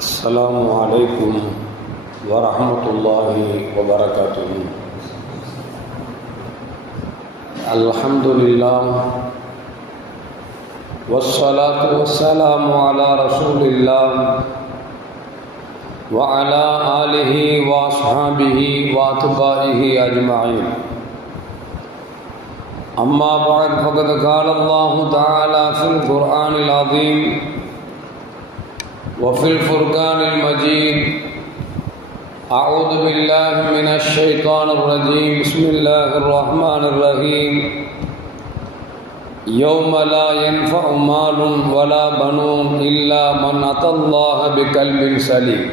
السلام عليكم ورحمة الله وبركاته. الحمد لله والصلاة والسلام على رسول الله وعلى آله وأصحابه وأتباعه أجمعين. أما بعد فقد قال الله تعالى في القرآن العظيم وفي الفرقان المجيد: أعوذ بالله من الشيطان الرجيم. بسم الله الرحمن الرحيم. يوم لا ينفع مال ولا بنون إلا من أتى الله بقلب سليم.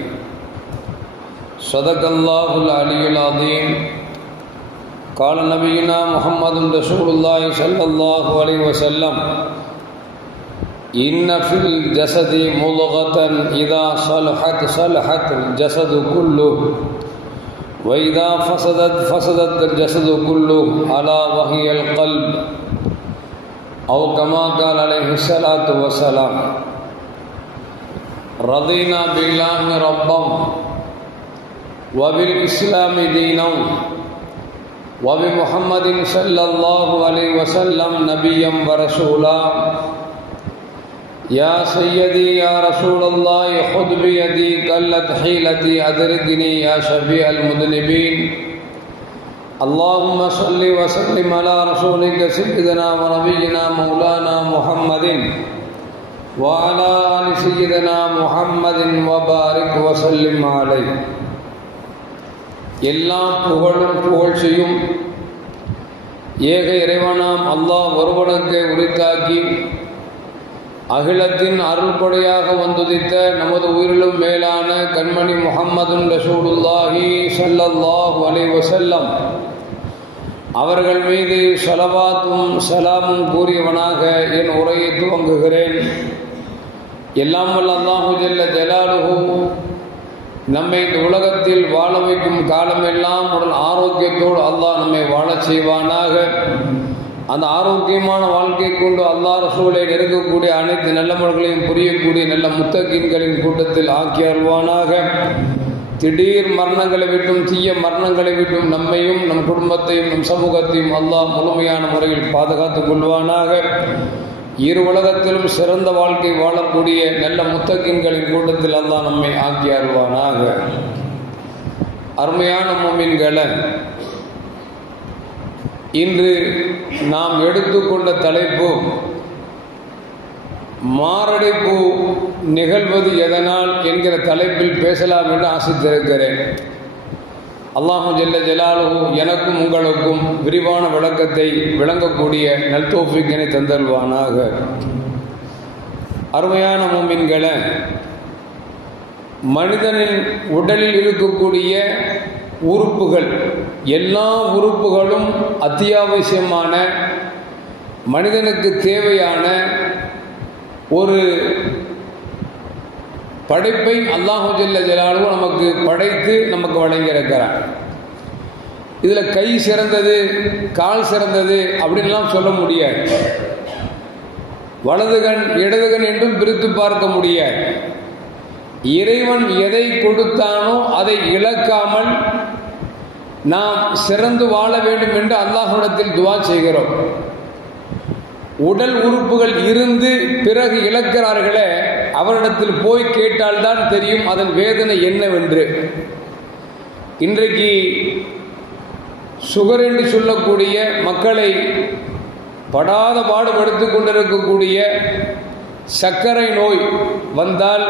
صدق الله العلي العظيم. قال نبينا محمد رسول الله صلى الله عليه وسلم: إن في الجسد مضغة إذا صلحت صلحت الجسد كله وإذا فسدت الجسد كله ألا وهي القلب، أو كما قال عليه الصلاة والسلام. رضينا بالله ربا وبالإسلام دينا وبمحمد صلى الله عليه وسلم نبيا ورسولا. يا سيدي يا رسول الله خذ بيدي قلت حيلتي أدركني يا شفيع المذنبين. اللهم صل وسلم على رسولك سيدنا ونبينا مولانا محمد وعلى آل سيدنا محمد وبارك وسلم عليه. எல்லாம் புகழும் புகழ்ச்சியும் ஏக இறைவனாம் அல்லாஹ் ஒருவனுக்கு உரித்தாக்கி அகிலத்தின் அருள்பொடையாக வந்துதித்த நமது உயிரிலும் மேலான கண்மணி முஹம்மதுன் ரசூலுல்லாஹி ஸல்லல்லாஹு அலைஹி வஸல்லம் அவர்கள் மீது ஸலவாத்தும் ஸலாமும் கூறியவனாக என் உரையை துவங்குகிறேன். எல்லாம் வல்ல அல்லாஹு ஜல்ல ஜலாலுஹு நம்மை இந்த உலகத்தில் வாழ வைக்கும் காலமெல்லாம் உடல் ஆரோக்கியத்தோடு அல்லாஹ் நம்மை வாழச் செய்வானாக. அந்த ஆரோக்கியமான வாழ்க்கை கொண்டு அல்லாஹ் ரசூலை நெருங்கக்கூடிய அனைத்து நல்லவர்களையும் புரியக்கூடிய நல்ல முத்தகீன்களின் கூட்டத்தில் ஆக்கி அருள்வானாக. திடீர் மரணங்களை விட்டும் தீய மரணங்களை விட்டும் நம்மையும் நம் குடும்பத்தையும் நம் சமூகத்தையும் அல்லாஹ் முழுமையான முறையில் பாதுகாத்துக் கொள்வானாக. இரு உலகத்திலும் சிறந்த வாழ்க்கை வாழக்கூடிய நல்ல முத்தகீன்களின் கூட்டத்தில் அல்லாஹ் நம்மை ஆக்கி அருள்வானாக. அருமையான முஃமின்களே, இன்று நாம் எடுத்துக்கொண்ட தலைப்பு மாரடைப்பு நிகழ்வது எதனால் என்கிற தலைப்பில் பேசலாம் என்று ஆசித்திருக்கிறேன். அல்லாஹு ஜல்ல ஜலாலுஹு எனக்கும் உங்களுக்கும் விரிவான விளக்கத்தை விளங்கக்கூடிய நல்தௌஃபீக்கினை தந்தல்வானாக. அருமையான முஃமின்களே, மனிதனின் உடலில் இருக்கக்கூடிய உறுப்புகள் எல்லா உறுப்புகளும் அத்தியாவசியமான மனிதனுக்கு தேவையான ஒரு படைப்பை அல்லாஹு ஜல்ல ஜலாலுஹு நமக்கு படைத்து நமக்கு வழங்கியிருக்கிறார். இதில் கை சிறந்தது கால் சிறந்தது அப்படின்லாம் சொல்ல முடியாது. வலதுகண் இடதுகண் என்றும் பிரித்து பார்க்க முடியாது. இறைவன் எதை கொடுத்தானோ அதை இழக்காமல் நாம் சிறந்து வாழ வேண்டும் என்று அல்லாஹ்விடத்தில் துஆ செய்கிறோம். உடல் உறுப்புகள் இருந்து பிறகு இழக்கிறார்களே, அவரிடத்தில் போய் கேட்டால்தான் தெரியும் அதன் வேதனை என்னவென்று. இன்றைக்கு சுகர் என்று சொல்லக்கூடிய மக்களை படாத பாடுபடுத்திக் கொண்டிருக்கக்கூடிய சர்க்கரை நோய் வந்தால்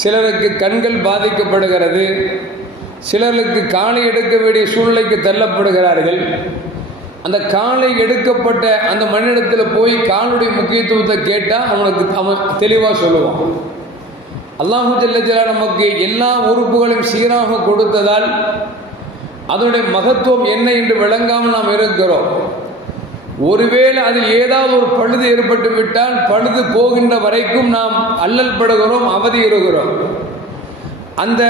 சிலருக்கு கண்கள் பாதிக்கப்படுகிறது, சிலருக்கு காலை எடுக்க வேண்டிய சூழ்நிலைக்கு தள்ளப்படுகிறார்கள். அந்த காலை எடுக்கப்பட்ட அந்த மனிதத்தில் போய் காலுடைய முக்கியத்துவத்தை கேட்டால் அவன் தெளிவாக சொல்லுவான். அல்லாஹு ஜல்ல ஜலாலுஹு நமக்கு எல்லா உறுப்புகளையும் சீராக கொடுத்ததால் அதனுடைய மகத்துவம் என்ன என்று விளங்காமல் நாம் இருக்கிறோம். ஒருவேளை அதில் ஏதாவது ஒரு பழுது ஏற்பட்டு விட்டால் பழுது போகின்ற வரைக்கும் நாம் அல்லல் படுகிறோம், அவதியுறுகிறோம். அந்த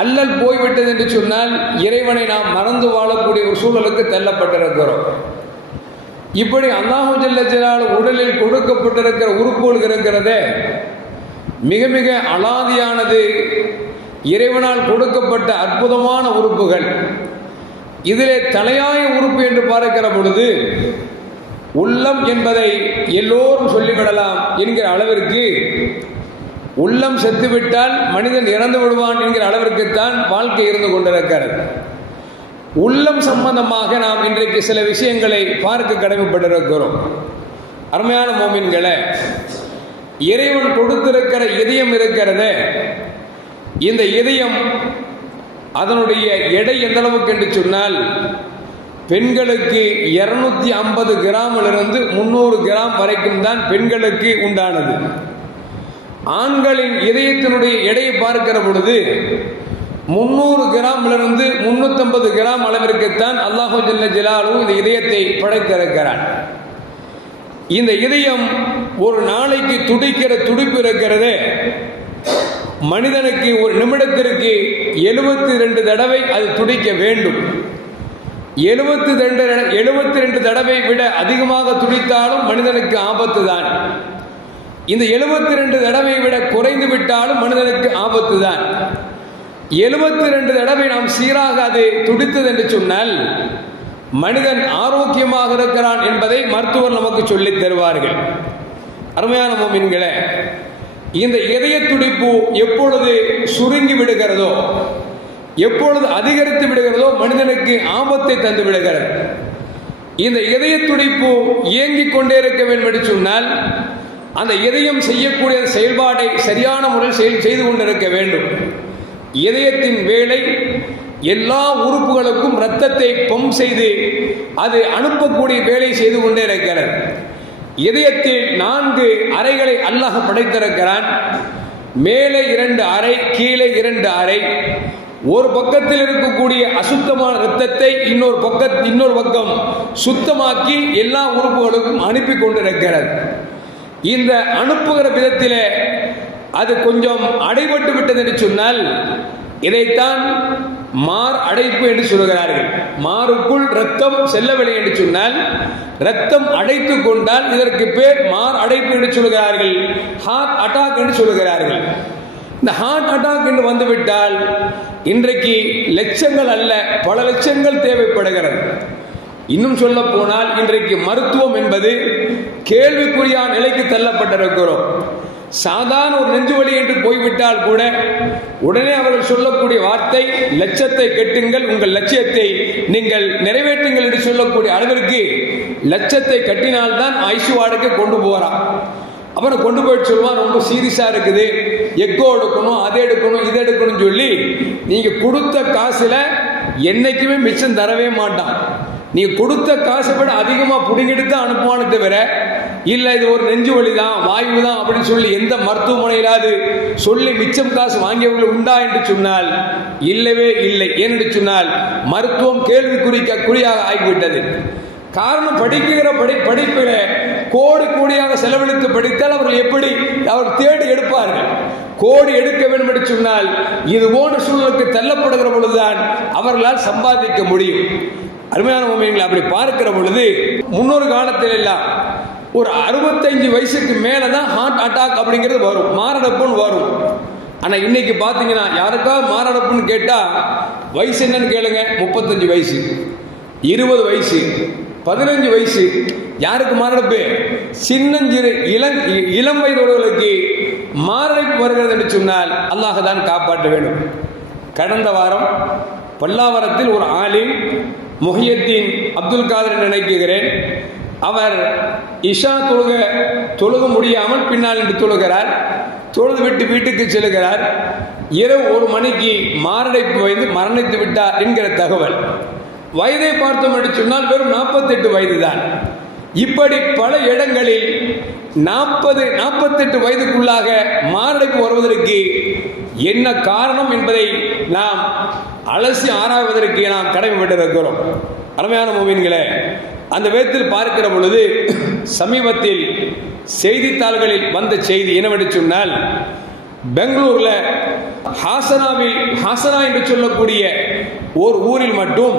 அல்லல் போய்விட்டது என்று சொன்னால் இறைவனை நாம் மறந்து வாழக்கூடிய ஒரு சூழலுக்கு தள்ளப்பட்டிருக்கிறோம். இப்படி அல்லாஹு ஜல்ல ஜலாலுஹு உடலில் கொடுக்கப்பட்டிருக்கிற உறுப்புகள் இருக்கிறதே, மிக மிக அலாதியானது, இறைவனால் கொடுக்கப்பட்ட அற்புதமான உறுப்புகள். இதிலே தலையாய உறுப்பு என்று பார்க்கிற பொழுது உள்ளம் என்பதை எல்லோரும் சொல்லிவிடலாம் என்கிற அளவிற்கு, உள்ளம் செத்துவிட்டால் மனிதன் இறந்து விடுவான் என்கிற அளவிற்குத்தான் வாழ்க்கை இருந்து கொண்டிருக்கிறது. உள்ளம் சம்பந்தமாக நாம் இன்றைக்கு சில விஷயங்களை பார்க்க கடமைப்பட்டிருக்கிறோம். அருமையான மோமின்களே, இறைவன் கொடுத்திருக்கிற இதயம் இருக்கிறது. இந்த இதயம் அதனுடைய எடை எந்த அளவுக்கு என்று சொன்னால், பெண்களுக்கு 250 கிராமிலிருந்து 300 கிராம் வரைக்கும் தான் பெண்களுக்கு உண்டானது. ஆண்களின் இதயத்தினுடைய எடையை பார்க்கிற பொழுது 300 கிராமிலிருந்து 350 கிராம் அளவிற்குத்தான் அல்லாஹு ஜல்ல ஜலாலுஹு இந்த இதயத்தை படைத்திருக்கிறான். இந்த இதயம் ஒரு நாளைக்கு துடிக்கிற துடிப்பு இருக்கிறது. மனிதனுக்கு ஒரு நிமிடத்திற்கு 72 தடவை அது துடிக்க வேண்டும். 72 தடவை விட அதிகமாக துடித்தாலும் மனிதனுக்கு ஆபத்து தான். இந்த 72 தடவை விட குறைந்து விட்டாலும் மனிதனுக்கு ஆபத்து தான். 72 தடவை நாம் சீராக அது துடித்தது என்று சொன்னால் மனிதன் ஆரோக்கியமாக இருக்கிறான் என்பதை மருத்துவர் நமக்கு சொல்லித் தருவார்கள். அருமையான மோமின்களே, இந்த இதய துடிப்பு எப்பொழுது சுருங்கி விடுகிறதோ, எப்பொழுது அதிகரித்து விடுகிறதோ மனிதனுக்கு ஆபத்தை தந்து விடுகிறது. இந்த இதய துடிப்பு இயங்கிக் கொண்டே இருக்க வேண்டும் என்று சொன்னால் அந்த இதயம் செய்யக்கூடிய செயல்பாடை சரியான முறையில் செய்து கொண்டிருக்க வேண்டும். இதயத்தின் வேலை எல்லா உறுப்புகளுக்கும் இரத்தத்தை பம்ப் செய்து அது அனுப்பக்கூடிய வேலை செய்து கொண்டே இருக்கிறது. இதயத்தில் 4 அறைகளை அல்லாஹ் படைத்திருக்கிறான். மேலே 2 அறை, கீழே 2 அறை. ஒரு பக்கத்தில் இருக்கக்கூடிய அசுத்தமான இரத்தத்தை இன்னொரு பக்கம் சுத்தமாக்கி எல்லா உறுப்புகளுக்கும் அனுப்பி கொண்டிருக்கிறது. இந்த அனுப்புகிற விதத்திலே அது கொஞ்சம் அடைபட்டு விட்டது என்று சொன்னால் இதைத்தான் மார் அடைப்பு என்று சொல்கிறார்கள். மாருக்குள் ரத்தம் செல்லவில்லை என்று சொன்னால், ரத்தம் அடைத்து கொண்டால் இதற்கு பேர் மார் அடைப்பு என்று சொல்கிறார்கள். ஹார்ட் அட்டாக் என்று சொல்கிறார்கள். இந்த ஹார்ட் அட்டாக் என்று வந்துவிட்டால் இன்றைக்கு லட்சங்கள் அல்ல, பல லட்சங்கள் தேவைப்படுகிறது. இன்னும் சொல்ல போனால் இன்றைக்கு மருத்துவம் என்பது கேள்விக்குறியான நிலைக்கு தள்ளப்பட்டிருக்கிறோம். சாதாரண ஒரு நெஞ்சுவலி என்று போய்விட்டால் கூட உடனே அவர்கள் சொல்லக்கூடிய வார்த்தை, லட்சத்தை கட்டுங்கள், உங்கள் லட்சியத்தை நீங்கள் நிறைவேற்றுங்கள் என்று சொல்லக்கூடிய அளவிற்கு லட்சத்தை கட்டினால்தான் ஐசி வார்டுக்கு கொண்டு போறான். அப்புறம் கொண்டு போயிட்டு சொல்லுவான், ரொம்ப சீரியஸா இருக்குது, எக்கோ எடுக்கணும், அதை எடுக்கணும், இதை எடுக்கணும் சொல்லி நீங்க கொடுத்த காசுல என்னைக்குமே மிச்சம் தரவே மாட்டான். நீ கொடுத்த காசை விட அதிகமா புடிங்கெடுத்து அனுப்புவானு தவிர, இல்ல இது ஒரு நெஞ்சு வலி தான், வாயு தான் அப்படின்னு சொல்லி எந்த மருத்துவமனையிலாவது சொல்லி மிச்சம் காசு வாங்கியவர்கள் உண்டா என்று சொன்னால் இல்லவே இல்லை. ஏனென்று சொன்னால் மருத்துவம் கேள்விக்குறியாக ஆகிவிட்டது. காரணம், படிக்கிற படிப்பில கோடி கோடியாக செலவழித்து படித்தால் அவர்கள் எப்படி அவர் தேடி எடுப்பார்கள்? கோடி எடுக்க வேண்டும் என்று சொன்னால் இது போன்ற சூழலுக்கு தள்ளப்படுகிற பொழுதுதான் அவர்களால் சம்பாதிக்க முடியும். அருமையான உண்மைகளை அப்படி பார்க்கிற பொழுது முன்னொரு காலத்தில் எல்லாம் ஒரு 65 வயசுக்கு மேலதான் ஹார்ட் அட்டாக் அப்படிங்கிறது வரும், மாரடைப்புன்னு வரும். ஆனா இன்னைக்கு பாத்தீங்கன்னா யாருக்காவது மாரடைப்புன்னு கேட்டா வயசு என்னன்னு கேளுங்க, 35 வயசு, 20 வயசு, 15 வயசு. யாருக்கு மாரடைப்பு? சின்னஞ்சிறு இளம் வயதுள்ளவர்களுக்கு மாரடைப்பு வருகிறது என்று சொன்னால் அல்லாஹ் தான் காப்பாற்ற வேண்டும். கடந்த வாரம் பல்லாவரத்தில் ஒரு ஆலிம் முஹியத்தீன் அப்துல் காதர் நினைக்கிறேன், அவர் இஷா தொழுக முடியாமல் பின்னால் என்று தொழுகிறார். தொழுது விட்டு வீட்டுக்கு செல்கிறார். இரவு 1 மணிக்கு மாரடைப்பு வயது மரணித்து விட்டார் என்கிற தகவல். வயதை பார்த்தோம் என்று சொன்னால் வெறும் 48 வயது தான். இப்படி பல இடங்களில் 40-48 வயதுக்குள்ளாக மாரடைப்பு வருவதற்கு என்ன காரணம் என்பதை நாம் அலசி ஆராய்வதற்கு நாம் கடமைப்பட்டிருக்கிறோம். அருமையான மூமின்களே, அந்த விதத்தில் பார்க்கிற பொழுது சமீபத்தில் செய்தித்தாள்களில் வந்த செய்தி என்னவென்று சொன்னால், பெங்களூர்ல ஹாசனா என்று சொல்லக்கூடிய ஒரு ஊரில் மட்டும்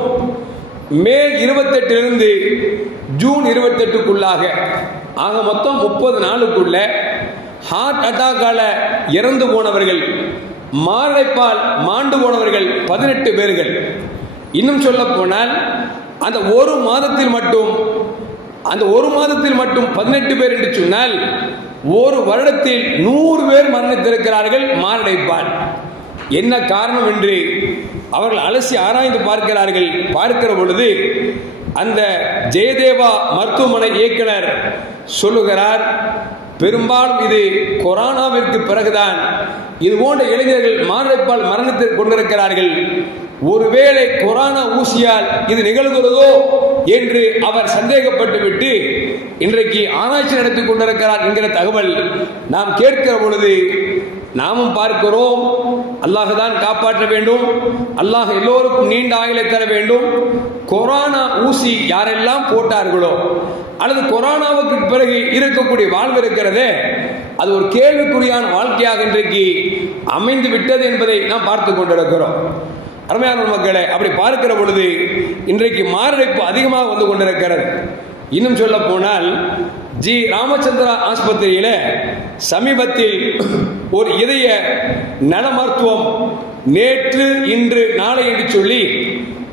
மே 28 ஜூன் 28க்குள்ளாக ஆக மொத்தம் 30 நாளுக்குள்ள ஹார்ட் அட்டாக்கால இறந்து போனவர்கள், மாரடைப்பால் மாண்டு போனவர்கள் 18 பேர்கள். இன்னும் சொல்ல போனால் அந்த ஒரு மாதத்தில் மட்டும் 18 பேர் என்று சொன்னால் ஒரு வருடத்தில் 100 பேர் மரணித்திருக்கிறார்கள் மாரடைப்பால். என்ன காரணம் என்று அவர்கள் அலசி ஆராய்ந்து பார்க்கிற பொழுது அந்த ஜெயதேவா மருத்துவமனை இயக்குனர் சொல்லுகிறார், பெரும்பாலும் இது கொரோனாவிற்கு பிறகுதான் இது போன்ற இளைஞர்கள் மாரடைப்பால் மரணித்துக் கொண்டிருக்கிறார்கள். ஒருவேளை கொரோனா ஊசியால் இது நிகழ்கிறதோ என்று அவர் சந்தேகப்பட்டுவிட்டு இன்றைக்கு ஆராய்ச்சி நடத்தி கொண்டிருக்கிறார் என்கிற தகவல் நாம் கேட்கிற பொழுது நாமும் பார்க்கிறோம். அல்லாஹ் தான் காப்பாற்ற வேண்டும், அல்லாஹ் எல்லோருக்கும் நீண்ட ஆயுளை தர வேண்டும். கொரோனா ஊசி யாரெல்லாம் போட்டார்களோ அல்லது கொரோனாவுக்கு பிறகு இருக்கக்கூடிய வாழ்வு இருக்கிறதே, அது ஒரு கேள்விக்குறியான வாழ்க்கையாக இன்றைக்கு அமைந்து விட்டது என்பதை நாம் பார்த்து கொண்டிருக்கிறோம். அருமையான மக்களே, அப்படி பார்க்கிற பொழுது இன்றைக்கு மாரடைப்பு அதிகமாக வந்து கொண்டிருக்கிறது. இன்னும் சொல்ல போனால் ஜி ராமச்சந்திரா ஆஸ்பத்திரியில சமீபத்தில் ஒரு இதய நல மருத்துவம் நேற்று இன்று நாளை என்று சொல்லி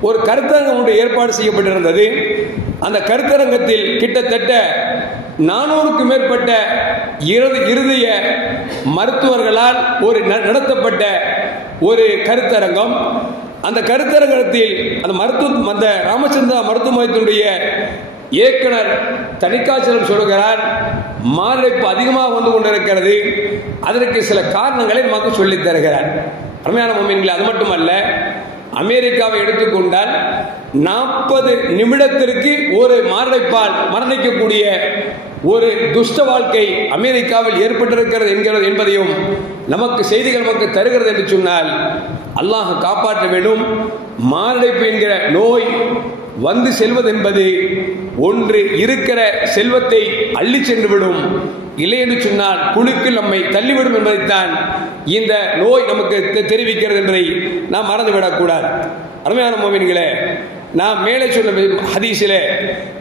ஒரு கருத்தரங்கம் ஒன்று ஏற்பாடு செய்யப்பட்டிருந்தது. அந்த கருத்தரங்கத்தில் கிட்டத்தட்ட 400க்கும் மேற்பட்ட இருதய மருத்துவர்களால் நடத்தப்பட்ட ஒரு கருத்தரங்கம். அந்த கருத்தரங்கத்தில் அந்த ராமச்சந்திரா மருத்துவமனையினுடைய இயக்குனர் தணிகாச்சலம் சொல்லுகிறார், மாரடைப்பு அதிகமாக வந்து கொண்டிருக்கிறது, அதற்கு சில காரணங்களை நமக்கு சொல்லித் தருகிறார். அருமையான முஃமின்களே, அது மட்டுமல்ல, அமெரிக்காவை எடுத்துக்கொண்டால் 40 நிமிடத்திற்கு ஒரு மாரடைப்பால் மரணிக்கக்கூடிய ஒரு துஷ்ட வாழ்க்கை அமெரிக்காவில் ஏற்பட்டிருக்கிறது என்பதையும் நமக்கு செய்திகள் நமக்கு தருகிறது என்று சொன்னால் அல்லாஹ் காப்பாற்ற வேண்டும். மாரடைப்பு என்கிற நோய் வந்து செல்வது என்பது ஒன்று இருக்கிற செல்வத்தை அள்ளி சென்று விடும், இல்லை என்று சொன்னால் குழுக்கில் நம்மை தள்ளிவிடும் என்பதைத்தான் இந்த நோய் நமக்கு தெரிவிக்கிறது என்பதை நாம் மறந்துவிடக்கூடாது. அருமையான முஃமின்களே, நாம் மேலே சொன்ன ஹதீஸிலே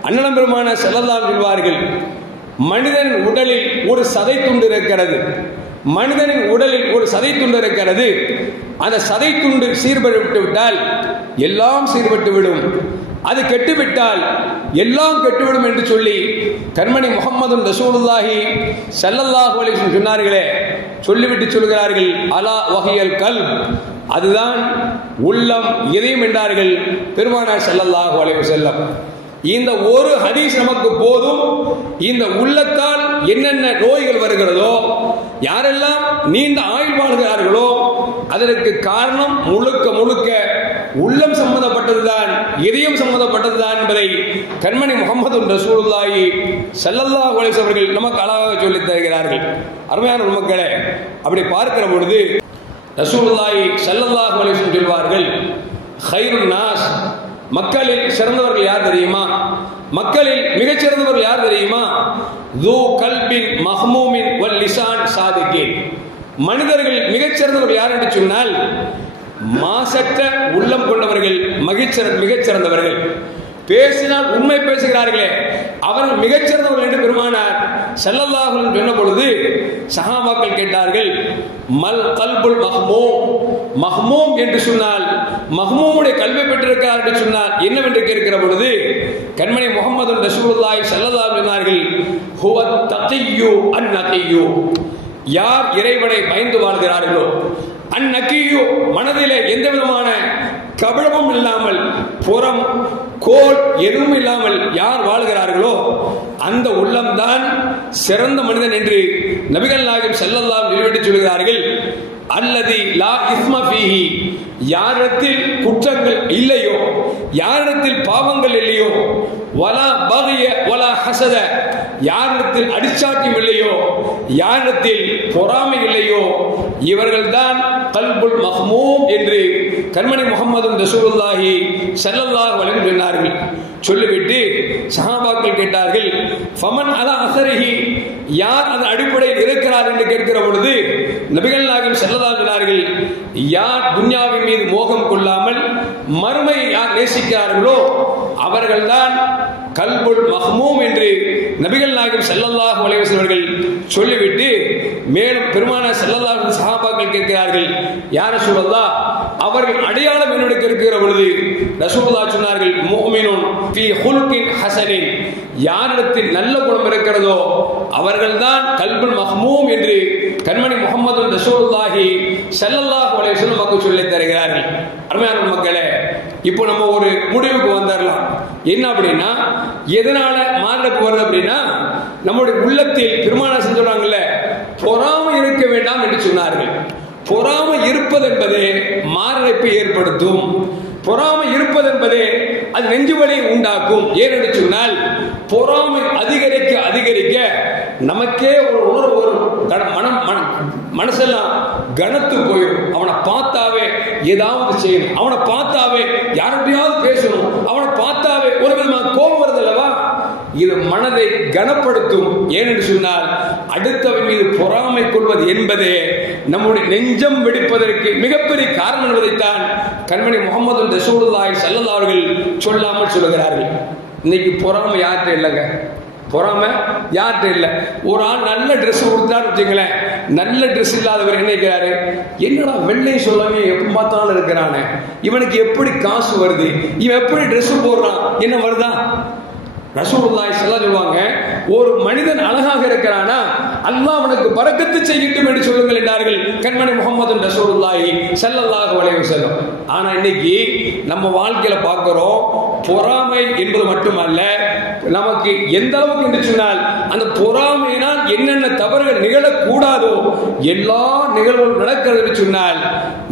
அண்ணலம் பெருமான ஸல்லல்லாஹு அலைஹி சொல்வார்கள், மனிதனின் உடலில் ஒரு சதை துண்டு இருக்கிறது. மனிதனின் உடலில் ஒரு சதை துண்டு இருக்கிறது. அந்த சதை துண்டு சீர்பட்டு விட்டால் எல்லாம் சீர்பட்டு விடும், அது கெட்டுவிட்டால் எல்லாம் கெட்டுவிடும் என்று சொல்லி கண்மணி முஹம்மது ரசூலுல்லாஹி ஸல்லல்லாஹு அலைஹி வஸல்லம் சொன்னார்களே, சொல்லிவிட்டு சொல்கிறார்கள், அலா வஹியல் கல்ப், அதுதான் உள்ளம், இதயம் என்றார்கள் பெருமானார் ஸல்லல்லாஹு அலைஹி வஸல்லம். இந்த ஒரு ஹதீஸ் நமக்கு போதும். இந்த உள்ளத்தால் என்னென்ன நோய்கள் வருகிறதோ, யாரெல்லாம் நீண்ட ஆயுள் வாழ்கிறார்களோ அதற்கு காரணம் முழுக்க முழுக்க உள்ளம் சம்பந்தப்பட்டதுதான், இதயம் சம்பந்தப்பட்டதுதான் என்பதை கண்மணி முஹம்மது ரசூலுல்லாஹி ஸல்லல்லாஹு அலைஹி வஸல்லம் அவர்கள் நமக்கு அழகாக சொல்லித் தருகிறார்கள். அருமையான மக்களே, அப்படி பார்க்கிற பொழுது ரசூலுல்லாஹி ஸல்லல்லாஹு அலைஹி வஸல்லம் சொல்வார்கள், கைருன் நாஸ், மக்களில் சிறந்தவர்கள் யார் தெரியுமா? மக்களில் மிகச் சிறந்தவர்கள் யார் தெரியுமா? து கல்பின் மஹ்மூமின் வல் லிசான் சாதிகீன். மனிதர்கள் மிகச் சிறந்தவர்கள் யார் என்று சொன்னால் மாசற்ற உள்ளம் கொண்டவர்கள் மிகச் சிறந்தவர்கள். பேசினால் உண்மை பேசுகிறார்களே அவர்கள் மிகச்சிறந்தவர்கள் என்று பெருமானார் ஸல்லல்லாஹு அலைஹி வஸல்லம் சொன்ன பொழுது சஹாபாக்கள் கேட்டார்கள், மல் கல்புல் மஹ்மூம், மஹ்மூம் என்று சொன்னால் மஹ்மூமுடைய கல்வி பெற்றிருக்கிறார் என்று சொன்னால் என்னவென்று கேட்கிற பொழுது கண்மணி முஹம்மது ரசூலுல்லாஹி ஸல்லல்லாஹு அலைஹி சொன்னார்கள், ஹுவ தகிய்யு அன்-நகிய்யு, யார் இறைவனை பயந்து வாழ்கிறார்களோ, அன்-நகிய்யு, மனதிலே எந்த விதமான கபடமும் இல்லாமல் புறம் கோல் எதுவும் இல்லாமல் யார் வாழ்கிறார்களோ அந்த உள்ளம்தான் சிறந்த மனிதன் என்று நபிகள் நாயகம் ஸல்லல்லாஹு அலைஹி வஸல்லம் சொல்கிறார்கள். அல்லதி லா இஸ்ம ஃபீஹி, யாரிடத்தில் குற்றங்கள் இல்லையோ, யாரிடத்தில் பாவங்கள் இல்லையோ, வலா பகிய வலா ஹசத, யாரிடத்தில் அடிச்சாட்டியம் இல்லையோ, யாரிடத்தில் பொறாமை இல்லையோ, இவர்கள்தான் கல்புல் மஹ்மூம் என்று கண்மணி முஹம்மது ரசூலுல்லாஹி ஸல்லல்லாஹு அலைஹி வஸல்லம் சொன்னார்கள். சொல்லிவிட்டு சஹாபாக்கள் கேட்டார்கள், ஃபமன் அலா அஸரிஹி, யார் அந்த அடிப்படையில் இருக்கிறார் என்று கேட்கிற பொழுது நபிகள் நாயகம் ஸல்லல்லாஹு அலைஹி சொன்னார்கள், யார் துன்யாவின் மீது மோகம் கொள்ளாமல் மறுமையை யார் நேசிக்கிறார்களோ அவர்கள்தான் கல்புல் மஹ்மூம் என்று நபிகள் நாயகம் ஸல்லல்லாஹு அலைஹி வஸல்லம் அவர்கள் சொல்லிவிட்டு மேலும் பெருமானார் ஸல்லல்லாஹு அலைஹி வஸல்லம் சஹாபாக்கள் கேட்கிறார்கள், யா ரசூலல்லாஹ், அவர்கள் அடையாளம் என்னுடைய இருக்கிற பொழுது ரசூலுல்லாஹ் சொன்னார்கள், முஃமினுன் ஃபீ ஹுல்கின் ஹஸனின், யாரிடத்தில் நல்ல குணம் இருக்கிறதோ அவர்கள்தான் கல்புல் மஹ்மூம் என்று கண்மணி முஹம்மது ரசூலுல்லாஹி ஸல்லல்லாஹு அலைஹி வஸல்லம் நமக்கு சொல்லித் தருகிறார்கள். அருமையான மக்களே, இப்போ நம்ம ஒரு முடிவுக்கு வந்துடலாம். என்ன அப்படின்னா, எதனால மாரடைப்பு வருது அப்படின்னா, நம்முடைய உள்ளத்தில் பெருமானார் சொல்றாங்கல்ல, பொறாமை இருக்க வேண்டாம் என்று சொன்னார்கள். பொறாமை இருப்பது என்பது மாரடைப்பை ஏற்படுத்தும். பொறாமை இருப்பது என்பது அது நெஞ்சு வலியை உண்டாக்கும். ஏனென்று சொன்னால், பொறாமை அதிகரிக்க அதிகரிக்க நமக்கே ஒரு உணர்வு வரும். மனசெல்லாம் கனத்து போயிடும். அவனை பார்த்தாவே ஏதாவது செய்யணும், அவனை பார்த்தாவே யாருடையாவது பேசணும், அவனை பார்த்தாவே ஒரு விதமான கோபம் வருது அல்லவா? இது மனதை கனப்படுத்தும். ஏனென்று சொன்னால், அடுத்தவன் மீது பொறாமை கொள்வது என்பது நம்முடைய நெஞ்சம் வெடிப்பதற்கு மிகப்பெரிய காரணம் என்பதைத்தான் கண்மணி முஹம்மது ரசூலுல்லாஹி ஸல்லல்லாஹு அலைஹி வஸல்லம் சொல்லாமல் சொல்லுகிறார்கள். இன்னைக்கு பொறாமை யார்கிட்ட இல்லைங்க, பொறாமை யார்கிட்ட இல்லை. ஒரு ஆள் நல்ல ட்ரெஸ் கொடுத்தான்னு வச்சுங்களேன், நல்ல ட்ரெஸ் இல்லாதவர் என்ன நினைக்கிறாரு, என்னடா வெள்ளை சொல்லாமே எப்ப பார்த்தாலும் இருக்கிறானே, இவனுக்கு எப்படி காசு வருது, இவன் எப்படி ட்ரெஸ் போடுறான், என்ன வருதா? ரசூலுல்லாஹி ஸல்லல்லாஹு அலைஹி சொல்லுவாங்க, ஒரு மனிதன் அழகாக இருக்கிறானா அல்லாஹ் அவனுக்கு பரக்கத்து செய்யட்டும் என்று சொல்லுங்கள் என்றார்கள் கண்மணி முஹம்மது ரசூலுல்லாஹி ஸல்லல்லாஹு அலைஹி வஸல்லம். ஆனா இன்னைக்கு நம்ம வாழ்க்கையில பார்க்கிறோம், பொறாமை என்பது மட்டுமல்ல, நமக்கு எந்த அளவுக்கு என்று சொன்னால், அந்த பொறாமையினால் என்னென்ன தவறுகள் நிகழக்கூடாதோ எல்லா நிகழ்வுகளும் நடக்கிறது என்று சொன்னால்,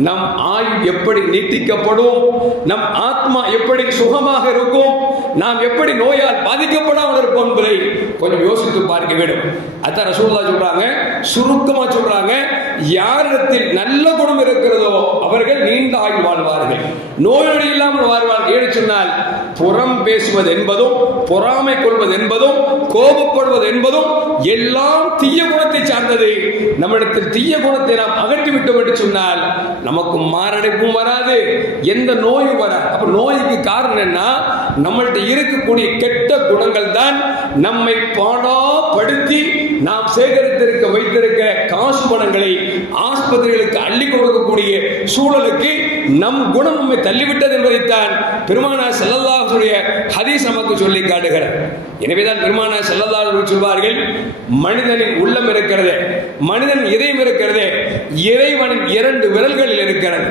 நம் ஆயுள் எப்படி நீட்டிக்கப்படும், நம் ஆத்மா எப்படி சுகமாக இருக்கும், நாம் எப்படி நோயால் பாதிக்கப்படாமல் இருப்போம் என்பதை கொஞ்சம் யோசித்து பார்க்க வேண்டும். அதான் ரசூலுல்லாஹ் சொல்றாங்க, சுருக்கமா சொல்றாங்க, யாரிடத்தில் நல்ல குணம் இருக்கிறதோ அவர்கள் நீண்ட ஆயுள் வாழ்வார்கள், நோய் இல்லாமல் வாழ்வார்கள். ஏன்னு சொன்னால், புறம் பேசுவது என்பதும் பொறாமை கொள்வது என்பதும் கோபப்படுவது என்பதும் எல்லாம் தீய குணத்தை சார்ந்தது. நம்மிடத்தில் தீய குணத்தை நாம் அகற்றிவிட்டோம் என்று சொன்னால் நமக்கு மாரடைப்பும் வராது, எந்த நோயும் வராது. அப்ப நோய்க்கு காரணம் என்ன? நம்மள்ட்ட இருக்கக்கூடிய கெட்ட குணங்கள் தான் நம்மை பாடாப்படுத்தி நாம் சேகரித்திருக்க வைத்திருக்கிற காசு பணங்களை ஆஸ்பத்திரிகளுக்கு அள்ளி கொடுக்கக்கூடிய சூழலுக்கு நம் குணம் நம்மை தள்ளிவிட்டது என்பதைத்தான் பெருமானார் ஸல்லல்லாஹு அலைஹி வஸல்லம் ஹதீஸ் நமக்கு சொல்லி காட்டுகிறார். எனவேதான் பெருமானார் ஸல்லல்லாஹு அலைஹி வஸல்லம் சொல்வார்கள், மனிதனின் உள்ளம் இருக்கிறது, மனிதன் இதயம் இருக்கிறது, இறைவனின் 2 விரல்களில் இருக்கிறது.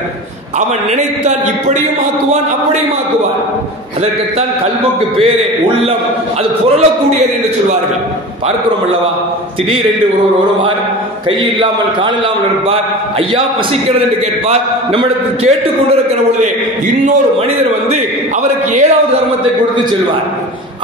அவன் நினைத்தால் இப்படியும் ஆக்குவான், அப்படியும் ஆக்குவான். அதற்குத்தான் கல்புக்கு பேரே உள்ளம், அது புரளக்கூடியது என்று சொல்வார்கள். பார்க்கிறோம் அல்லவா, திடீரென்று ஒருவர் வருவார், கை இல்லாமல் கால் இல்லாமல் இருப்பார், ஐயா பசிக்கிறது என்று கேட்பார். நம்மிடத்தில் கேட்டுக் கொண்டிருக்கிற பொழுதே இன்னொரு மனிதர் வந்து அவருக்கு ஏதாவது தர்மத்தை கொடுத்து செல்வார்.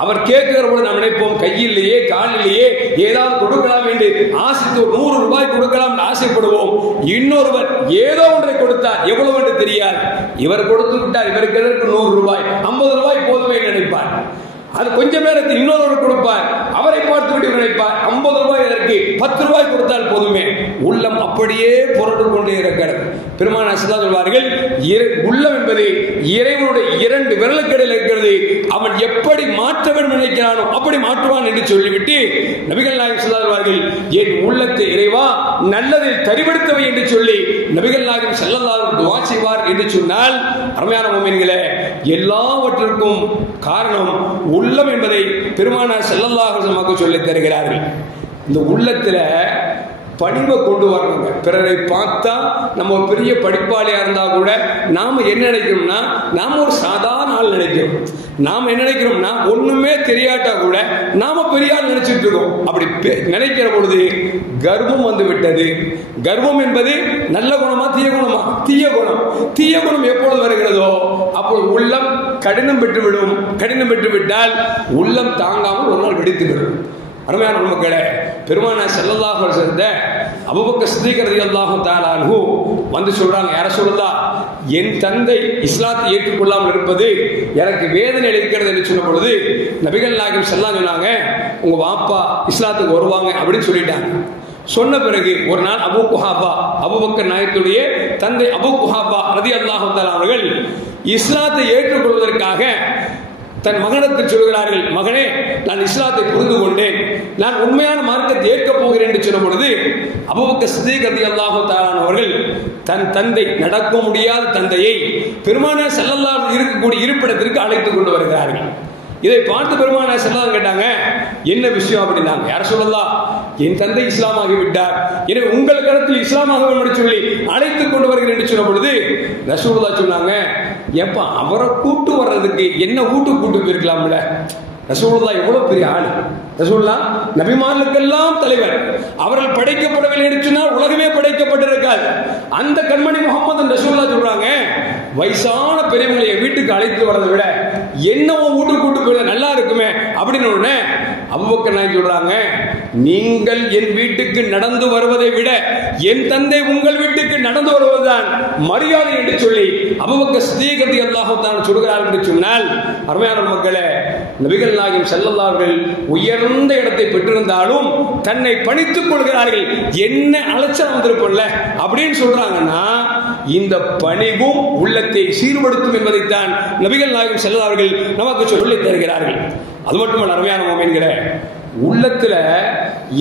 அவர் கேட்கிற பொழுது நாம் நினைப்போம், கையிலேயே காலிலேயே ஏதாவது கொடுக்கலாம் என்று ஆசைத்து 100 ரூபாய் கொடுக்கலாம் என்று ஆசைப்படுவோம். இன்னொருவர் ஏதோ ஒன்றை கொடுத்தார், எவ்வளவு என்று தெரியாது. இவர் கொடுத்து விட்டார், இவருக்கு எதற்கு 100 ரூபாய், 50 ரூபாய் போதுமே நினைப்பார். அது கொஞ்ச நேரத்தில் இன்னொருவர் கொடுப்பார், அவரை பார்த்து விட்டு நினைப்பார், 50 ரூபாய் இதற்கு 10 ரூபாய் கொடுத்தால் போதுமே. உள்ளம் அப்படியே புரண்டு கொண்டே இருக்கிறது. பெருமானார் ஸல்லல்லாஹு சொல்வார்கள், உள்ளம் என்பது இறைவனுடைய 2 விரலுக்கிடையில் இருக்கிறது. அவன் எப்படி மாற்ற வேண்டும் நினைக்கிறானோ அப்படி மாற்றுவான் என்று சொல்லிவிட்டு நபிகள் நாயகம் ஸல்லல்லாஹு சொல்வார்கள், என் உள்ளத்தை இறைவா நல்லதில் தரிபடுத்தவை என்று சொல்லி நபிகள் நாயகம் ஸல்லல்லாஹு துஆ செய்வார் என்று சொன்னால், அருமையான முஃமின்களே, எல்லாவற்றிற்கும் காரணம் உள்ளம் என்பதை பெருமானார் ஸல்லல்லாஹு அலைஹி வஸல்லம் சொல்லித் தருகிறார்கள். இந்த உள்ளத்துல பணிவை கொண்டு வரணுங்க. பிறரை பார்த்தா நம்ம ஒரு பெரிய படிப்பாளியா இருந்தா கூட நாம என்ன நினைக்கிறோம்னா, நாம ஒரு சாதாரண ஆள் நினைக்கிறோம். நாம என்ன நினைக்கிறோம்னா, ஒண்ணுமே தெரியாட்டா கூட நாம பெரிய ஆள் நினைச்சிட்டு இருக்கோம். அப்படி நினைக்கிற பொழுது கர்வம் வந்து விட்டது. கர்வம் என்பது நல்ல குணமா தீய குணமா? தீய குணம். தீய குணம் எப்பொழுது வருகிறதோ அப்பொழுது உள்ளம் கடினம் பெற்றுவிடும். கடினம் பெற்றுவிட்டால் உள்ளம் தாங்காமல் ஒரு நாள் வெடித்து விடும். அருமையான மக்களே, பெருமானார் ஸல்லல்லாஹு அலைஹி வஸல்லம் அபூபக்கர் சித்திக் ரலியல்லாஹு தஆலா அன்ஹு வந்து சொல்றாங்க, யா ரசூலுல்லாஹ், என் தந்தை இஸ்லாத்தை ஏற்றுக்கொள்ளாமல் இருப்பது எனக்கு வேதனை அளிக்கிறது என்று சொன்ன பொழுது நபிகள் நாயகம் ஸல்லல்லாஹு அலைஹி சொன்னாங்க, உங்க வாப்பா இஸ்லாத்துக்கு வருவாங்க அப்படின்னு சொல்லிட்டாங்க. சொன்ன பிறகு ஒரு நாள் அபூ குஹாஃபா, அபூபக்கர் நாயகத்துடைய தந்தை அபூ குஹாஃபா ரலியல்லாஹு தஆலா அவர்கள் இஸ்லாத்தை ஏற்றுக்கொள்வதற்காக தன் மகனுக்கு சொல்கிறார்கள், மகனே, நான் இஸ்லாத்தை புரிந்து கொண்டேன், நான் உண்மையான மார்க்கத்தை ஏற்கப் போகிறேன் என்று சொன்ன பொழுது அபூபக்கர் சித்திக் ரலியல்லாஹு தஆலா அவர்கள் தன் தந்தை, நடக்க முடியாத தந்தையை பெருமானார் ஸல்லல்லாஹு அலைஹி இருக்கக்கூடிய இருப்பிடத்திற்கு அழைத்துக் கொண்டு வருகிறார்கள். இதை பார்த்து பெருமானார் ஸல்லல்லாஹு கேட்டாங்க, என்ன விஷயம் அப்படின்னாங்க. யார் சொல்லலாம், என் தந்தை இஸ்லாமாகி விட்டார், எனவே உங்கள் கருத்தில் இஸ்லாமாக வேண்டும் சொல்லி அழைத்துக் கொண்டு வருகிறேன் என்று சொன்ன பொழுது ரசூலுல்லாஹ் சொன்னாங்க, ஏப்பா அவரை கூட்டு வர்றதுக்கு என்ன வீட்டுக்கு கூட்டு போயிருக்கலாம்ல. ரசூலுல்லாஹ் எவ்வளவு பெரிய ஆளு. ரசூலுல்லாஹ் நபிமார்களுக்கெல்லாம் தலைவர். அவர்கள் படைக்கப்படவில்லை என்று சொன்னால் உலகமே படைக்கப்பட்டிருக்காது. அந்த கண்மணி முகமது ரசூலுல்லாஹ் சொல்றாங்க, வயசான பெரியவங்களை என் வீட்டுக்கு அழைத்து வரதை விட என்னவோ வீட்டுக்கு கூட்டு போய் நல்லா இருக்குமே அப்படின்னு உடனே அபூபக்கர் நாயகம் சொல்றாங்க, நீங்கள் என் வீட்டுக்கு நடந்து வருவதை விட என் தந்தை உங்கள் வீட்டுக்கு நடந்து வருவதுதான் மரியாதை என்று சொல்லி அபூபக்கர் சித்திக் ரலியல்லாஹு தஆலா சொல்கிறார்கள் என்று சொன்னால், அருமையான மக்களே, நபிகள் நாயகம் ஸல்லல்லாஹு அலைஹி உயர்ந்த இடத்தை பெற்றிருந்தாலும் தன்னை பணித்துக் கொள்கிறார்கள். என்ன அலட்சணம் வந்திருப்பல்ல அப்படின்னு சொல்றாங்கன்னா, இந்த பணிவும் உள்ளத்தை சீர்படுத்தும் என்பதைத்தான் நபிகள் நாயகம் ஸல்லல்லாஹு அலைஹி நமக்கு சொல்லித் தருகிறார்கள். அது மட்டுமல்ல, அருமையான முஃமின்களே, உள்ளத்துல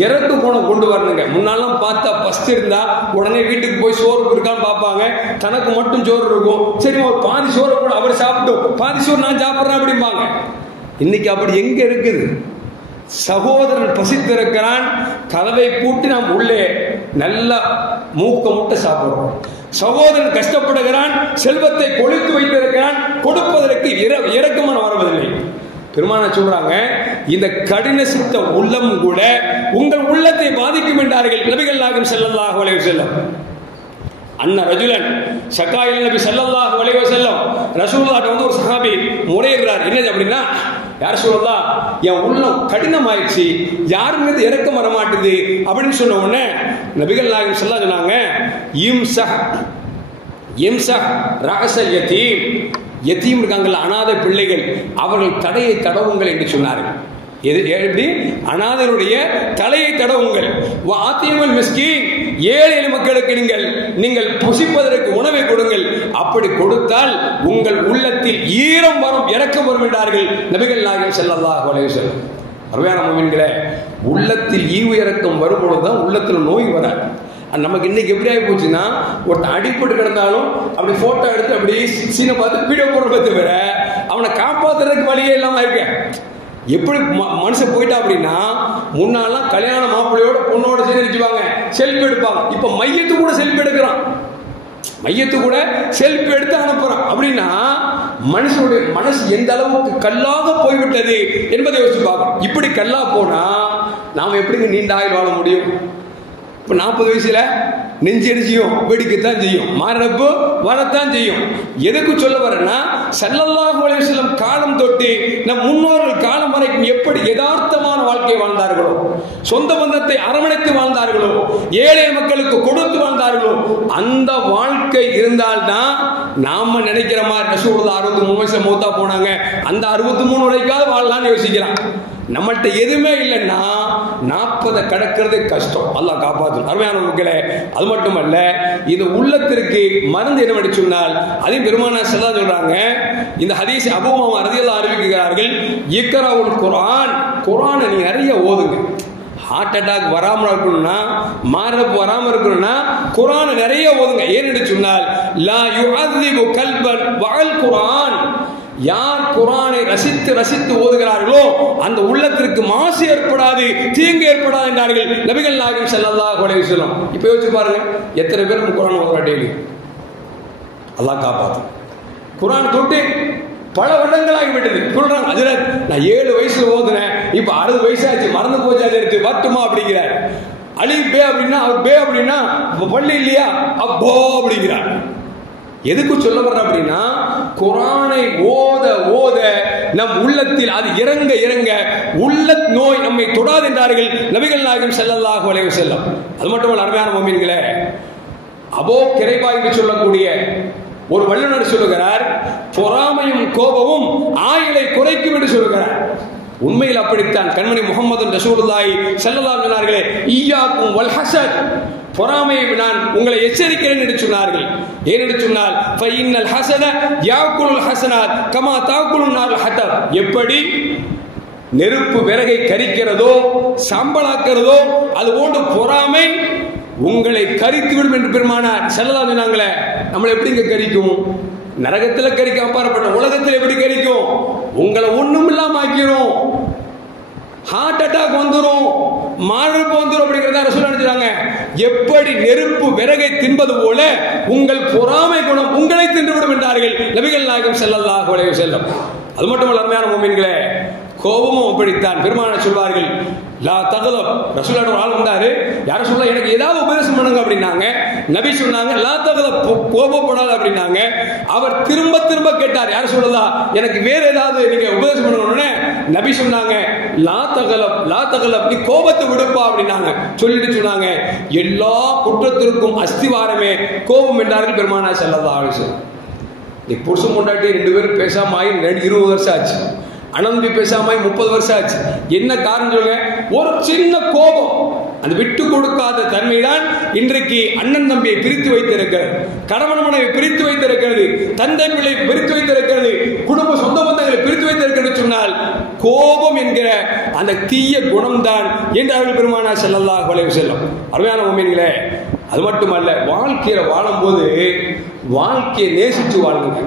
இறக்கு குணம் கொண்டு வரணுங்க. முன்னாலாம் பார்த்தா பஸ்ட் இருந்தா உடனே வீட்டுக்கு போய் சோறு இருக்கான்னு பார்ப்பாங்க. தனக்கு மட்டும் சோறு இருக்கும், சரி ஒரு பாதி சோறு கூட அவர் சாப்பிட்டோம், பாதி சோறு நான் சாப்பிட்றேன் அப்படிம்பாங்க. இன்னைக்கு அப்படி எங்க இருக்குது? சகோதரன் பசித்திருக்கிறான், கதவை பூட்டி நாம் உள்ளே நல்ல மூக்க முட்டை சாப்பிடுறோம். சகோதரன் கஷ்டப்படுகிறான், செல்வத்தை கொழித்து வைத்திருக்கிறான், கொடுப்பதற்கு இரக்கமான வரவதில்லை. பெருமானார் சொல்றாங்க, இந்த கடின சித்த உள்ளம் கூட உங்கள் உள்ளத்தை பாதிக்கும் என்றார்கள் நபிகள் நாயகம் ஸல்லல்லாஹு அலைஹி வஸல்லம். அன்ன ரஜுலன் ஷகாயில் நபி ஸல்லல்லாஹு அலைஹி வஸல்லம் ரசூலுல்லாஹ் வந்து ஒரு சஹாபி முறையிடுறார். என்னது அப்படின்னா, யார் சொல்லலாம், என் உள்ளம் கடினமாயிடுச்சு, யாரும் மீது இறக்கம் வர மாட்டுது அப்படின்னு சொன்ன உடனே நபிகள் நாயகம் ஸல்லல்லாஹு சொன்னாங்க, இம்சஹ் ரஅஸல் யதீம், யதீம் இருக்காங்கல்ல, அனாதை பிள்ளைகள், அவர்கள் தலையை தடவுங்கள் என்று சொன்னார்கள். எப்படி? அனாதையுடைய தலையை தடவுங்கள். வாத்தியமல் மிஸ்கீன், ஏழை மக்களுக்கு நீங்கள் புசிப்பதற்கு உணவை கொடுங்கள். அப்படி கொடுத்தால் உங்கள் உள்ளத்தில் ஈரம் வரும், இரக்கம் வரும் என்றார்கள் நபிகள் நாயகம் ஸல்லல்லாஹு அலைஹி வஸல்லம். அருமையான முஃமின்களே, உள்ளத்தில் ஈவு இரக்கம் வரும்பொழுதுதான் உள்ளத்தில் நோய் வராது. நமக்கு இன்னைக்கு எப்படி ஆகி போச்சுன்னா, ஒருத்தன் அடிப்பட்டு கிடந்தாலும் அப்படி போட்டோ எடுத்து அப்படி சீனை பார்த்து வீடியோ போடுறத தவிர அவனை காப்பாத்துறதுக்கு வழியே இல்லாம இருக்க. எப்படி மனுஷன் போயிட்டா அப்படின்னா, முன்னாலாம் கல்யாண மாப்பிள்ளையோட பொண்ணோட சேர்ந்து நிற்பாங்க, செல்ஃபி எடுப்பாங்க. இப்ப மையத்து கூட செல்ஃபி எடுக்கிறான், மையத்து கூட செல்ஃபி எடுத்து அனுப்புறான். அப்படின்னா மனுஷனுடைய மனசு எந்த அளவுக்கு கல்லாக போய்விட்டது என்பதை யோசிச்சு பார்க்கணும். இப்படி கல்லா போனா நாம எப்படிங்க நீண்ட ஆயுள் வாழ முடியும்? இப்போ 40 வயசுல நெஞ்சடிச்சியும் வெடிக்கத்தான் செய்யும், மாரடைப்பு வரத்தான் செய்யும். எதுக்கு சொல்ல வரேன்னா, ஸல்லல்லாஹு அலைஹி வஸல்லம் காலம் தொட்டு நம் முன்னோர்கள் காலம் வரைக்கும் எப்படி யதார்த்தமான வாழ்க்கையை வாழ்ந்தார்களோ, சொந்த பந்தத்தை அரவணைத்து வாழ்ந்தார்களோ, ஏழை மக்களுக்கு கொடுத்து வாழ்ந்தார்களோ, அந்த வாழ்க்கை இருந்தால்தான் நாம நினைக்கிற மாதிரி ரசூலுல்லாஹ் 63 வயசுல மூத்தா போனாங்க, அந்த 63 வரைக்காவது வாழலாம்னு யோசிக்கலாம். நம்மள்கிட்ட எதுவுமே இல்லைன்னா 40 கடக்கிறது கஷ்டம். அல்லாஹ் காப்பாற்றும். அருமையான மக்களே, அது மட்டுமல்ல, இது உள்ளத்திற்கு மருந்து என்ன சொன்னால், அதையும் பெருமானார் ஸல்லல்லாஹு அலைஹி சொல்றாங்க. இந்த ஹதீஸ் அபூ உமாமா ரலியல்லாஹு அறிவிக்கிறார்கள், இக்ராவுல் குர்ஆன், குர்ஆனை நீங்க நிறைய ஓதுங்க. ஹார்ட் அட்டாக் வராமல் இருக்கணும்னா, மாரடைப்பு வராமல் இருக்கணும்னா குர்ஆனை நிறைய ஓதுங்க. ஏன்னு சொன்னால், லா யுஅذிபு கல்பன் வஅல் குர்ஆன், யார் குர்ஆனை ரசித்து ரசித்து ஓதுகிறார்களோ அந்த உள்ளத்திற்கு மாசு ஏற்படாது, தீங்கு ஏற்படாது என்றார்கள் நபிகள் நாயகம் ஸல்லல்லாஹு அலைஹி வஸல்லம். இப்போ யோசிச்சு பாருங்க, எத்தனை பேர் குர்ஆன் ஓதுறா டெய்லி? அல்லாஹ் காப்பாத்து. குர்ஆன் தொட்டு பல வருடங்களாகி விட்டது. சொல்றாங்க, ஹஜ்ரத் நான் 7 வயசுல ஓதுனேன், இப்போ 60 வயசாச்சு, மறந்து போச்சு, அது எடுத்து வரட்டுமா அப்படிங்கிறார். அலி பே அப்படின்னா, அவர் பே அப்படின்னா பள்ளி இல்லையா, அப்போ அப்படிங்கிறார். எதுக்கு சொல்ல வர்ற அப்படின்னா, குர்ஆனை ஓத ஓத நம் உள்ளத்தில் அது இறங்க இறங்க உள்ள நோய் நம்மை தொடாது என்றார்கள் நபிகள் நாயகம் ஸல்லல்லாஹு அலைஹி வஸல்லம். அது மட்டுமல்ல, அருமையான முஃமின்களே, அபூ கிரைபா என்று சொல்லக்கூடிய ஒரு வல்லுநர் சொல்லுகிறார், பொறாமையும் கோபமும் ஆயுளை குறைக்கும் என்று சொல்லுகிறார். உண்மையில் அப்படித்தான். கண்மணி முஹம்மது ரசூலுல்லாஹி ஸல்லல்லாஹு அலைஹி வஸல்லம் ஈயாக்கும் வல் ஹஸத், பொறாமையை நான் உங்களை எச்சரிக்கிறேன் என்று சொன்னார்கள். ஏனென்று சொன்னால் ஃபைன்னல் ஹஸன யாக்குலுல் ஹஸனாத் கமா தாக்குலுன் நார் ஹதப், எப்படி நெருப்பு விறகை கரிக்கிறதோ சாம்பலாக்கிறதோ அது போன்று பொறாமை உங்களை கரித்து விடும் என்று பெருமானார் ஸல்லல்லாஹு அலைஹி வஸல்லம் சொன்னாங்களே. நம்மளை எப்படிங்க கரிக்கும்? நரகத்தில் கரிக்க அப்பாற்பட்ட உலகத்தில் எப்படி கரிக்கும்? உங்களை ஒண்ணும் இல்லாம ஆக்கிரும், ஹார்ட் அட்டாக் வந்துடும், மாரடைப்பு வந்துடும் அப்படிங்கிறத ரசூலுல்லாஹ் சொல்றாங்க. எப்படி நெருப்பு விறகை தின்பது போல உங்கள் பொறாமை குணம் உங்களை தின்றுவிடும் என்றார்கள் நபிகள் நாயகம் ஸல்லல்லாஹு அலைஹி வஸல்லம். அது மட்டுமல்ல அருமையான முஃமின்களே, கோபமும் அப்படித்தான். பெருமானார் சொல்வார்கள், லா தகலப். ரசூலுல்லாஹ் ஒரு ஆள் வந்தாரு, யார சொல்ல எனக்கு ஏதாவது உபதேசம் பண்ணுங்க அப்படின்னாங்க. நபி சொன்னாங்க லா தகலப், கோபப்படாத அப்படின்னாங்க. அவர் திரும்ப திரும்ப கேட்டார், யார சொல்லலாம் எனக்கு வேற ஏதாவது நீங்க உபதேசம் பண்ணுங்க. நபி சொன்னாங்க லா தகலப், லா தகலப், நீ கோபத்தை விடுப்பா அப்படின்னாங்க. சொல்லிட்டு சொன்னாங்க எல்லா குற்றத்திற்கும் அஸ்திவாரமே கோபம் என்றார்கள் பெருமானார் ஸல்லல்லாஹு அலைஹி வஸல்லம். நீ புருஷன் பொண்டாட்டி 2 பேரும் பேசாம 20 வருஷம் ஆச்சு, அனந்தி பேசாம 30 வருஷம் ஆச்சு. என்ன காரணம் சொல்லுங்க? ஒரு சின்ன கோபம், அந்த விட்டு கொடுக்காத தன்மைதான் இன்றைக்கு அண்ணன் தம்பியை பிரித்து வைத்திருக்கிறது, கணவன் மனைவி பிரித்து வைத்திருக்கிறது, தந்தை பிள்ளை பிரித்து வைத்திருக்கிறது, குடும்ப சொந்த பந்தங்களை பிரித்து வைத்திருக்கிறது. சொன்னால் கோபம் என்கிற அந்த தீய குணம்தான் என்றார்கள் பெருமானார் ஸல்லல்லாஹு அலைஹி வஸல்லம். அருமையான முஃமின்களே, அது மட்டுமல்ல, வாழ்க்கையில வாழும்போது வாழ்க்கையை நேசிச்சு வாழுங்க.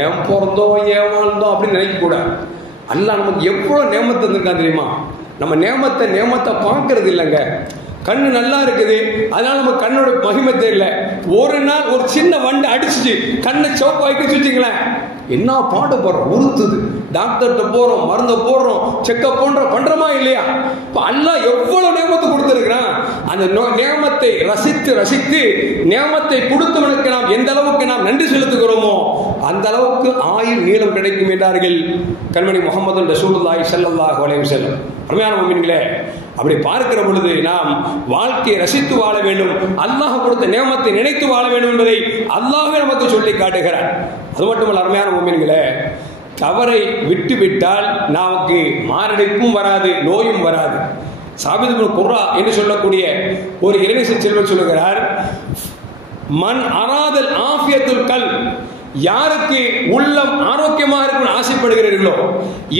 ஏன் பிறந்தோம் ஏன் வாழ்ந்தோம் அப்படின்னு நினைக்க கூடாது. அல்லாஹ் நமக்கு எவ்வளவு நேமத்தை தந்திருக்கான் தெரியுமா? நம்ம நேமத்தை பார்க்கறது இல்லைங்க. கண்ணு நல்லா இருக்குது, அதனால நம்ம கண்ணோட மகிமை தெரியல. ஒரு நாள் ஒரு சின்ன வண்டு அடிச்சுட்டு கண்ணை சோப்பாக்கி வச்சுங்களேன், என்ன பாடுபடுறோம், உறுத்துது. டாக்டர்கிட்ட போறோம், மருந்த போடுறோம், செக்கப் பண்றோமா இல்லையா? அல்லாஹ் எவ்வளவு நேமத்தை கொடுத்திருக்கிறான். அந்த நேமத்தை ரசித்து ரசித்து நேமத்தை கொடுத்தவனுக்கு நாம் எந்த அளவுக்கு நாம் நன்றி செலுத்துகிறோமோ அந்த அளவுக்கு ஆயுள் நீளம் கிடைக்கும் என்றார்கள் கண்மணி முஹம்மது ரசூலுல்லாஹி ஸல்லல்லாஹு அலைஹி வஸல்லம். அருமையான முஃமின்களே, அப்படி பார்க்கிற பொழுது நாம் வாழ்க்கையை ரசித்து வாழ வேண்டும், அல்லாஹ் கொடுத்த நேமத்தை நினைத்து வாழ வேண்டும் என்பதை அல்லாஹ்வே நமக்கு சொல்லி காட்டுகிறார். அது மட்டுமல்ல அருமையான முஃமின்களே, தவறை விட்டு விட்டால் நமக்கு மாரடைப்பும் வராது, நோயும் வராது. சாபித் இப்னு குர்ரா என்று சொல்லக்கூடிய ஒரு இறைநேச செல்வர் சொல்லுகிறார், மன் அராதல் ஆஃபியத்துல் கல், யாருக்கு உள்ளம் ஆரோக்கியமாக இருக்கணும் ஆசைப்படுகிறீர்களோ,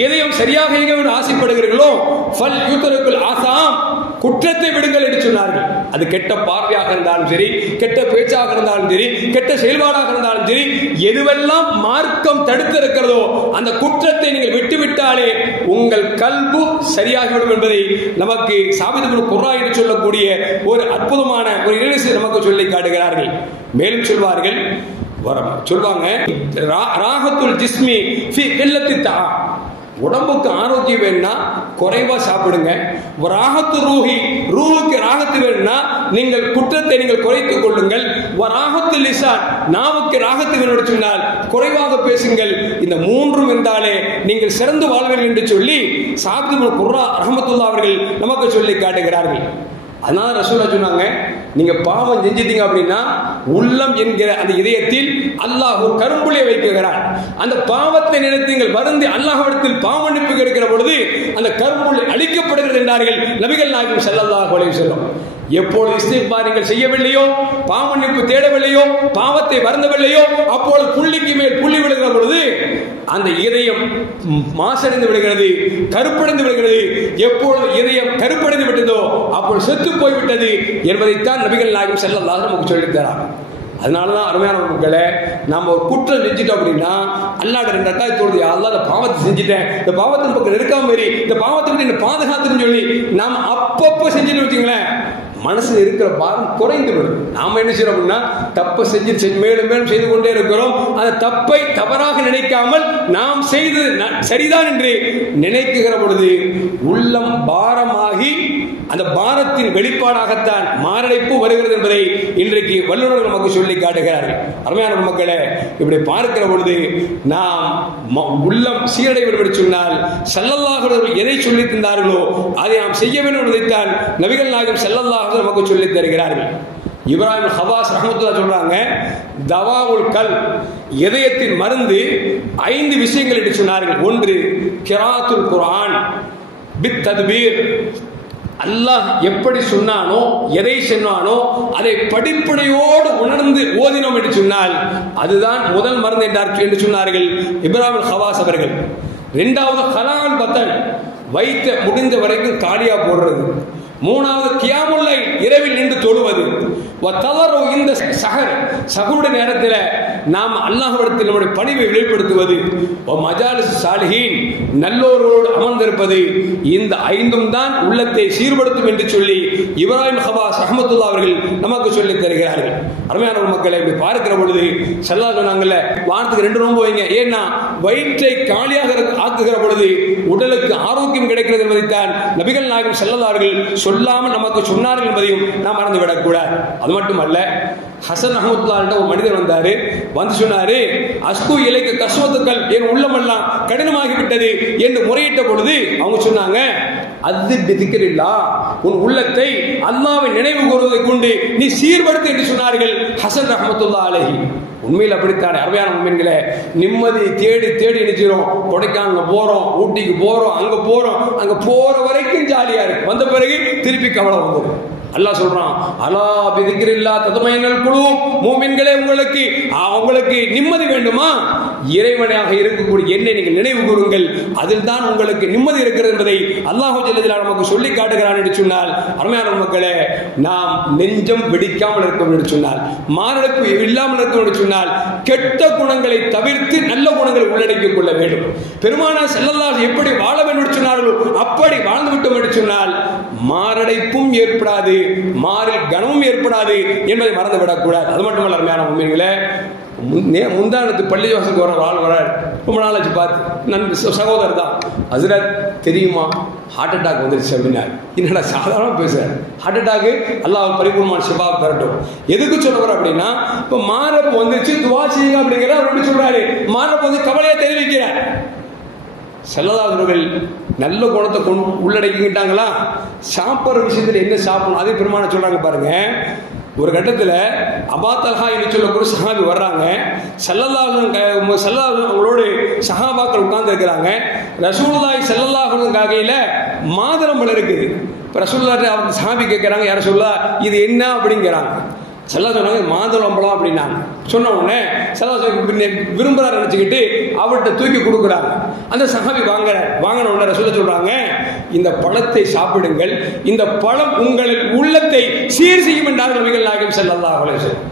எதையும் சரியாக இயங்க வேண்டும் ஆசைப்படுகிறீர்களோ, ஃபல் யுத்ரகுல் ஆசாம், குற்றத்தை விடுங்கள் என்று சொன்னார்கள். அது கெட்ட பார்வையாக இருந்தாலும் சரி, கெட்ட பேச்சாக இருந்தாலும் சரி, கெட்ட செயல்பாடாக இருந்தாலும் சரி, எதுவெல்லாம் மார்க்கம் தடுத்திருக்கிறதோ அந்த குற்றத்தை நீங்கள் விட்டுவிட்டாலே உங்கள் கல்பு சரியாகிவிடும் என்பதை நமக்கு சாபித் இப்னு குர்ரா என்று சொல்லக்கூடிய ஒரு அற்புதமான ஒரு இறைநேசர் நமக்கு சொல்லி காட்டுகிறார்கள். மேலும் சொல்வார்கள், சொல்வாங்க, ராஹத்துல் ஜிஸ்மி ஃபி கில்லத்தி தஆ, உடம்புக்கு ஆரோக்கியம் வேணும்னா குறைவா சாப்பிடுங்க. ராஹத்து ரூஹி, ரூஹுக்கு ராகத்து வேணும்னா நீங்கள் குற்றத்தை நீங்கள் குறைத்துக் கொள்ளுங்கள். ராஹத்து லிசான், நாவுக்கு ராகத்து வேணும் சொன்னால் குறைவாக பேசுங்கள். இந்த மூன்றும் இருந்தாலே நீங்கள் சிறந்து வாழ்வீர்கள் என்று சொல்லி சாபித் இப்னு குர்ரா ரஹ்மத்துல்லாஹி அவர்கள் நமக்கு சொல்லி காட்டுகிறார்கள். அதனால ரசூலுல்லாஹ் சொன்னாங்க, நீங்க பாவம் செஞ்சிட்டீங்க அப்படின்னா உள்ளம் என்கிற அந்த இதயத்தில் அல்லாஹ் ஒரு கரும்புள்ளியை வைக்கிறான். அந்த பாவத்தை நினைத்து நீங்கள் வருந்தி அல்லாஹ்விடத்தில் பாவ மன்னிப்பு கேட்கிற பொழுது அந்த கரும்புள்ளி அழிக்கப்படுகிறது என்றார்கள் நபிகள் நாயகம் ஸல்லல்லாஹு அலைஹி வஸல்லம். எப்பொழுது இஸ்திக்பார் நீங்கள் செய்யவில்லையோ, பாவ மன்னிப்பு தேடவில்லையோ, பாவத்தை வருந்தவில்லையோ, அப்பொழுது புள்ளிக்கு மேல் புள்ளி விடுகிற பொழுது அந்த இதயம் மாசடைந்து விடுகிறது, கருப்படைந்து விடுகிறது. எப்பொழுது இதயம் கருப்படைந்து விட்டதோ அப்பொழுது செத்து போய்விட்டது என்பதைத்தான் நபிகள் நாயகம் ஸல்லல்லாஹு அலைஹி வஸல்லம் நமக்கு சொல்லித் தரார். அதனாலதான் அருமையான மக்களை, நம்ம ஒரு குற்றம் செஞ்சுட்டோம் அப்படின்னா அல்லாஹ் 2 ரக்காத் தொழுது, அல்லாஹ் இந்த பாவத்தை செஞ்சுட்டேன், இந்த பாவத்தின் பக்கம் இருக்காம மாரி இந்த பாவத்தை விட்டு என்ன பாதுகாத்துன்னு சொல்லி நாம் அப்பப்போ செஞ்சுட்டு வச்சுங்களேன், மனசுல இருக்கிற பாரம் குறைந்து விடும். நாம என்ன செய்யறோம் அப்படின்னா தப்பை செஞ்சு மேலும் மேலும் செய்து கொண்டே இருக்கிறோம். அந்த தப்பை தவறாக நினைக்காமல் நாம் செய்தது சரிதான் என்று நினைக்குகிற பொழுது உள்ளம் பாரமாகி அந்த பாரத்தின் வெளிப்பாடாகத்தான் மாரடைப்பு வருகிறது என்பதை இன்றைக்கு வல்லுநர்கள் நமக்கு சொல்லி காட்டுகிறார்கள். அருமையான மக்களே, இப்படி பார்க்கிற பொழுது நாம் உள்ளம் சீரடைவது என்று சொன்னால் ஸல்லல்லாஹு அலைஹி வஸல்லம் எதை சொல்லி தந்தார்களோ அதை நாம் செய்ய வேண்டும் என்பதைத்தான் நபிகள் நாயகம் ஸல்லல்லாஹு அலைஹி வஸல்லம் நமக்கு சொல்லி தருகிறார்கள். இப்ராஹிம் ஹவாஸ் ரஹ்மத்துல்லாஹி சொல்றாங்க, தவாவுல் கல், இதயத்தின் மருந்து 5 விஷயங்கள் என்று சொன்னார்கள். 1 கிராத்துல் குர்ஆன் பித் தத்பீர், அல்லாஹ் எப்படி சொன்னானோ, எதை சொன்னானோ அதை படிப்பனையோடு உணர்ந்து ஓதினோம் என்று சொன்னால் அதுதான் முதல் மருந்து என்று சொன்னார்கள் இப்ராஹிம் ஹவாஸ் அவர்கள். இரண்டாவது ஹலால் பத்தன், வைத்த முடிந்த வரைக்கும் காலியா போடுறது. மூணாவது கியாமுல் லைல், இரவில் நின்று தொழுவது. இந்த சஹருடைய நேரத்தில் நாம் அல்லாஹ்விடத்தில் நம்முடைய பணிவை வெளிப்படுத்துவது. மஜாலிஸ் சாலிஹீன், நல்லோர்களோடு அமர்ந்திருப்பது. இந்த ஐந்தும் தான் உள்ளத்தை சீர்படுத்தும் என்று சொல்லி இப்ராஹிம் ஹவாஸ் ரஹ்மத்துல்லாஹி அவர்கள் நமக்கு சொல்லித் தருகிறார்கள். அருமையான மக்களை இப்படி பார்க்கிற பொழுது ஸல்லல்லாஹு சொன்னாங்கல்ல, வாரத்துக்கு 2 நோன்பு வைங்க. ஏன்னா வயிற்றை காலியாக ஆக்குகிற பொழுது உடலுக்கு ஆரோக்கியம் கிடைக்கிறது என்பதைத்தான் நபிகள் நாயகம் ஸல்லல்லாஹு அலைஹி வஸல்லம் சொல்லாமல் நமக்கு சொன்னார்கள் என்பதையும் நாம் மறந்து விடக்கூடாது. அது மட்டுமல்ல, ஹசன் ரஹ்மத்துல்லாஹி ஒரு மனிதர் வந்தாரு, வந்து சொன்னாரு, அஸ்கு இலைக்கு கஸ்வத்துக்கள், என் உள்ளமெல்லாம் கடினமாகிவிட்டது என்று முறையிட்ட பொழுது அவங்க சொன்னாங்க, அது பிதிக்கிறில்லா, உன் உள்ளத்தை அல்லாஹ்வை நினைவு கூறுவதை கொண்டு நீ சீர்படுத்து என்று சொன்னார்கள் ஹசன் ரஹ்மத்துல்லாஹி அலைஹி. உண்மையில் அப்படித்தானே அருமையான முஃமின்களே, நிம்மதி தேடி தேடி நினைச்சிரும். கொடைக்கானல் போறோம், ஊட்டிக்கு போறோம், அங்க போறோம், அங்க போற வரைக்கும் ஜாலியா இருக்கு, வந்த பிறகு திருப்பி கவலை வந்துடும். அல்லாஹ் சொல்றான், அலா பிதிக்ரில்லாஹ் தத்மைனுல் குலூப், மூமின்களே உங்களுக்கு நிம்மதி வேண்டுமா, இறைவனாக இருக்கக்கூடிய என்னை நீங்கள் நினைவு கூறுங்கள், அதில் தான் உங்களுக்கு நிம்மதி இருக்கிறது என்பதை அல்லாஹ் ஜல்லல்லாஹு நமக்கு சொல்லி காட்டுகிறான் என்று சொன்னால், அருமையான மக்களே, நாம் நெஞ்சம் வெடிக்காமல் இருக்கும் என்று சொன்னால், மாரடைப்பு இல்லாமல் இருக்கும் என்று சொன்னால், கெட்ட குணங்களை தவிர்த்து நல்ல குணங்களை உள்ளடக்கிக் கொள்ள வேண்டும். பெருமானார் ஸல்லல்லாஹு எப்படி வாழ வேண்டும் என்று சொன்னார்களோ அப்படி வாழ்ந்து விட்டோம் என்று சொன்னால் மாரடைப்பும் ஏற்படாது, மாறில் கனமும் ஏற்படாது என்பதை மறந்துவிடக்கூடாது. அது மட்டுமல்ல அருமையான முஃமின்களே, முந்தானத்து பள்ளிவாசலுக்கு வர ஆள் வராரு, ரொம்ப நாள் ஆச்சு பார்த்து, நன் சகோதரர் தான், ஹஸ்ரத் தெரியுமா ஹார்ட் அட்டாக் வந்துருச்சு அப்படின்னாரு. என்னடா சாதாரண பேசுறேன், ஹார்ட் அட்டாக்கு அல்லாஹ் பரிபூர்ணமான ஷிஃபா தரட்டும். எதுக்கு சொல்ல வர அப்படின்னா, இப்போ மாரப்பு வந்துருச்சு துவா செய்யுங்க அப்படிங்கிற அவர் எப்படி சொல்றாரு, மாரப்பு வந்து கவலையை தெரிவிக்கிறார். ஸல்லல்லாஹு அலைஹி வஸல்லம் நல்ல குணத்தை உள்ளடக்கிக்கிட்டாங்களா, சாப்பிட்ற விஷயத்தில் என்ன சாப்பிடணும் அதே பெருமான சொல்றாங்க பாருங்க. ஒரு கட்டத்தில் அபா தல்ஹா என்று சொல்லக்கூடிய சஹாபி வர்றாங்க, ஸல்லல்லாஹு அவங்களோடு சஹாபாக்கள் உட்கார்ந்து இருக்கிறாங்க. ரசூலுல்லாஹி ஸல்லல்லாஹு அலைஹி வஸல்லம் கையில மாதுளம்பழம் இருக்குது. இப்போ ரசூலுல்லாஹி அவங்க சஹாபி கேட்குறாங்க, யார சொல்லா இது என்ன அப்படிங்கிறாங்க. ஸல்லல்லாஹு சொன்னாங்க மாதுளம்பழம் அப்படின்னாங்க. சொன்ன உடனே ஸல்லல்லாஹு விரும்புறாரு நினைச்சுக்கிட்டு அவர்கிட்ட தூக்கி கொடுக்குறாங்க. அந்த சஹாபி வாங்கின உடனே ரசூலுல்லாஹி சொல்றாங்க, இந்த பழத்தை சாப்பிடுங்கள், இந்த பழம் உங்கள் உள்ளத்தை சீர் செய்யும் என்றார்கள் நபிகள் நாயகம் ஸல்லல்லாஹு அலைஹி வஸல்லம்.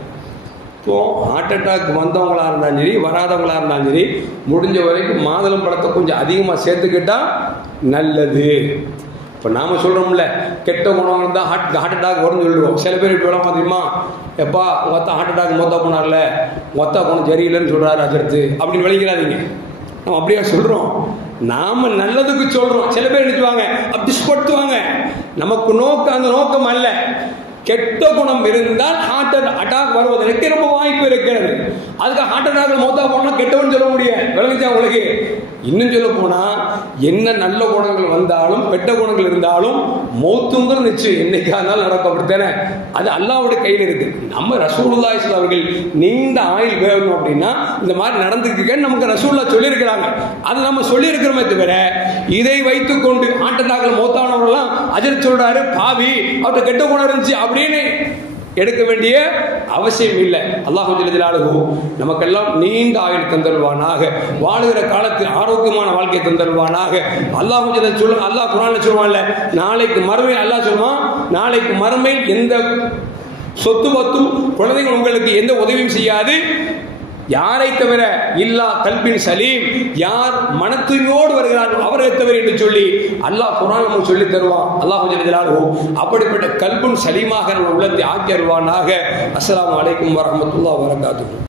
இப்போ ஹார்ட் அட்டாக் வந்தவங்களா இருந்தாலும் சரி வராதவங்களா இருந்தாலும் சரி, முடிஞ்ச வரைக்கும் மாதுளம் பழத்தை கொஞ்சம் அதிகமாக சேர்த்துக்கிட்டா நல்லது. இப்போ நாம் சொல்கிறோம்ல, கெட்ட குணம் இருந்தால் ஹார்ட் அட்டாக் வரும்னு சொல்லிடுவோம். சில பேர் இப்படி விளாமா தெரியுமா, எப்பா மொத்த ஹார்ட் அட்டாக் மொத்த போனார்ல, மொத்த குணம் சரியில்லைன்னு சொல்கிறாரு அஜர்த்து அப்படின்னு விளைக்கிறாதீங்க. நம்ம அப்படியே சொல்கிறோம், நாம் நல்லதுக்கு சொல்கிறோம். சில பேர் நினைச்சுவாங்க அப்படி படுத்துவாங்க, நமக்கு அந்த நோக்கம் அல்ல. கெட்ட குணம் இருந்தால் ஹார்ட் அட்டாக் வருவதற்கு ரொம்ப வாய்ப்பு இருக்கிறது. அதுக்கு ஹார்ட் அட்டாக் மொத்தா போனால் கெட்டவன் சொல்ல முடியாது. விளங்குச்சா உங்களுக்கு? இன்னும் சொல்ல போனா என்ன நல்ல குணங்கள் வந்தாலும் கெட்ட குணங்கள் இருந்தாலும் மௌத்துங்கிற நிச்சயம் என்னைக்கா இருந்தாலும் நடக்கும். அப்படித்தானே? அது அல்லாஹ்வுடைய கையில் இருக்கு. நம்ம ரசூலுல்லாஹி ஸல்லல்லாஹு அலைஹி வஸல்லம் நீண்ட ஆயுள் வேணும் அப்படின்னா இந்த மாதிரி நடந்துக்குன்னு நமக்கு ரசூலுல்லாஹ் சொல்லியிருக்கிறாங்க. அது நம்ம சொல்லியிருக்கிறோமே தவிர இதை வைத்துக்கொண்டு ஹார்ட் அட்டாக்ல மௌத்தானவர்கள்லாம் அஜர் சொல்றாரு பாவி அவர்கிட்ட கெட்ட குணம் இருந்துச்சு அப்படின்னு எடுக்க வேண்டிய அவசியம் இல்லை. அல்லாஹ் ஜல்லல்லாஹு நமக்கெல்லாம் நீண்ட ஆயுள் தந்தருவானாக, வாழுகிற காலத்தில் ஆரோக்கியமான வாழ்க்கை தந்தருவானாக. அல்லாஹ் அல்லாஹ் குர்ஆன்ல சொல்வான்ல, நாளைக்கு மறுமை அல்லாஹ் சொல்வான், நாளைக்கு மறுமை எந்த சொத்து பத்தும் குழந்தைகள் உங்களுக்கு எந்த உதவியும் செய்யாது, யாரை தவிர இல்லா கல்பின் சலீம், யார் மன தூய்மையோடு வருகிறார்கள் அவரை தவிர என்று சொல்லி அல்லாஹ் குர்ஆன் நமக்கு சொல்லி தருவான். அல்லாஹ் ஜல்லல்லாஹு அப்படிப்பட்ட கல்புன் சலீமாக நம்ம உள்ளத்தை ஆக்கி அருள்வானாக. அஸ்ஸலாமு அலைக்கும் வரஹ்மத்துல்லாஹி வபரகாத்துஹு.